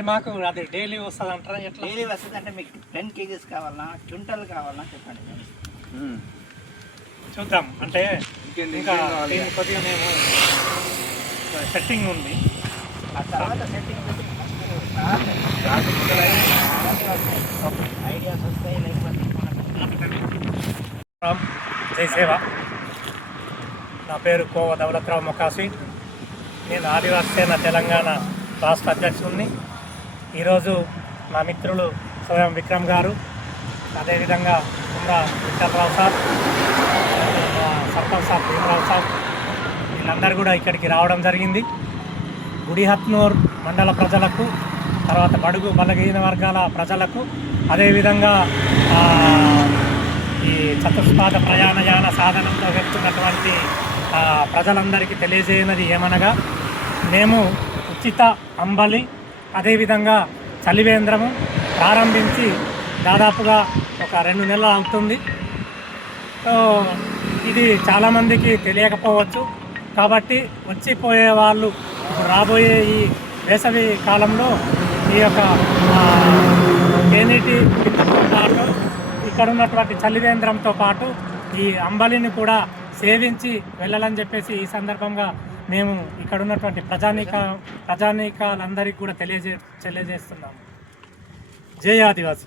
మరి మాకు అది డైలీ వస్తుంది అంటారా? ఎట్లా డైలీ వస్తుంది అంటే మీకు 10 kgs కావాలన్నా, క్వింటల్ కావాలన్నా చెప్పండి. చూద్దాం. అంటే ఇంకా కొద్దిగా మేము సెట్టింగ్ ఉంది. ఆ తర్వాత సెట్టింగ్ ఐడియాస్ వస్తాయి. జై సేవ. నా పేరు కోవ దౌలత్రావు మొకాసి. నేను ఆదివాసీ సేన తెలంగాణ రాష్ట్ర అధ్యక్షుడిని. ఈరోజు నా మిత్రులు స్వయం విక్రమ్ గారు, అదేవిధంగా Kumra Vithal Rao sir, sarpanch sir Bhimarao sir, వీళ్ళందరూ కూడా ఇక్కడికి రావడం జరిగింది. గుడిహత్నూర్ మండల ప్రజలకు, తర్వాత బడుగు బలహీన వర్గాల ప్రజలకు, అదేవిధంగా ఈ చతుష్పాద ప్రయాణయాన సాధనంతో వెళ్తున్నటువంటి ప్రజలందరికీ తెలియజేయనది ఏమనగా, మేము ఉచిత అంబలి అదేవిధంగా చలివేంద్రము ప్రారంభించి దాదాపుగా ఒక 2 నెలలు అవుతుంది. సో ఇది చాలామందికి తెలియకపోవచ్చు. కాబట్టి వచ్చిపోయే వాళ్ళు రాబోయే ఈ వేసవి కాలంలో ఈ యొక్క తేనీటి బిందుతో పాటు ఇక్కడ ఉన్నటువంటి చలివేంద్రంతో పాటు ఈ అంబలిని కూడా సేవించి వెళ్ళాలని చెప్పేసి ఈ సందర్భంగా మేము ఇక్కడ ఉన్నటువంటి ప్రజానీకాలందరికీ కూడా తెలియజేస్తున్నాము. జై ఆదివాసి.